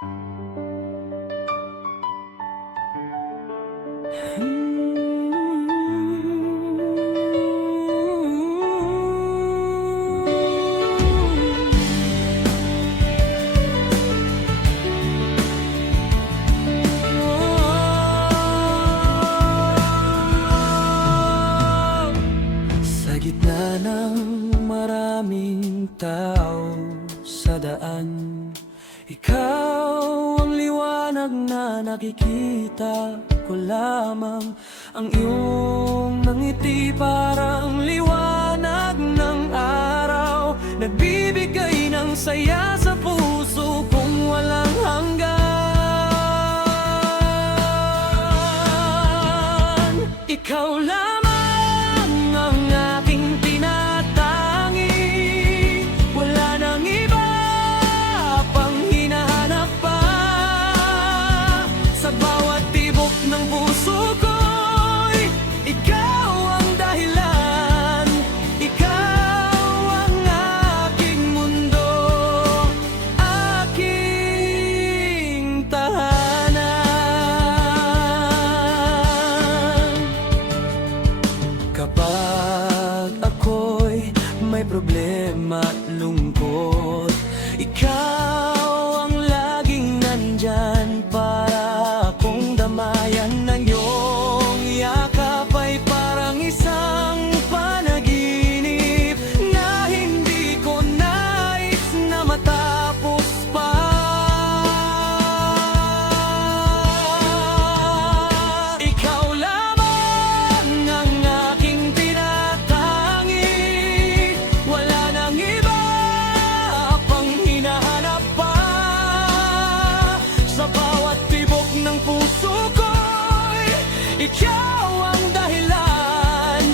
Sa gitna ng maraming tao sa daan, ikaw ang liwanag na nakikita ko lamang. Ang iyong ngiti parang liwanag ng araw, nagbibigay ng saya sa puso kong walang hanggan. Ikaw lamang ang aking tinatangi, wala nang iba pang hinahanap pa. Sa bawat tibok ng puso ko'y ikaw ang dahilan, ikaw ang aking mundo, aking tahanan. Kapag ako'y may problema at lungkot, ikaw ang laging nandyan para akong damayan. Ng iyong yakap ay parang isang panaginip na hindi ko nais na matapos pa. Ikaw lamang ang aking tinatangi, wala nang iba pang hinahanap pa. Sa bawat tibok ng puso ko'y ikaw ang dahilan,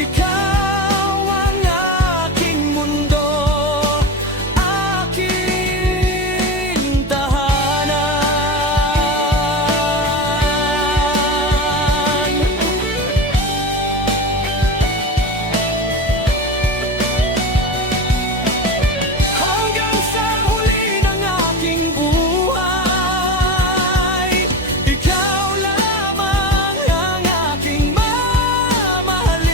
ikaw ang aking mundo, aking tahanan. Hanggang sa huli ng aking buhay, ikaw lamang ang aking mamahalin.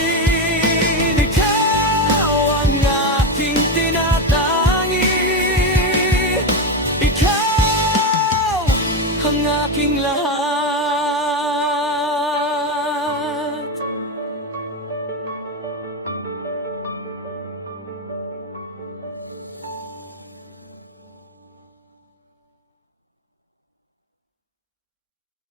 Ikaw ang aking tinatangi, ikaw ang aking lahat.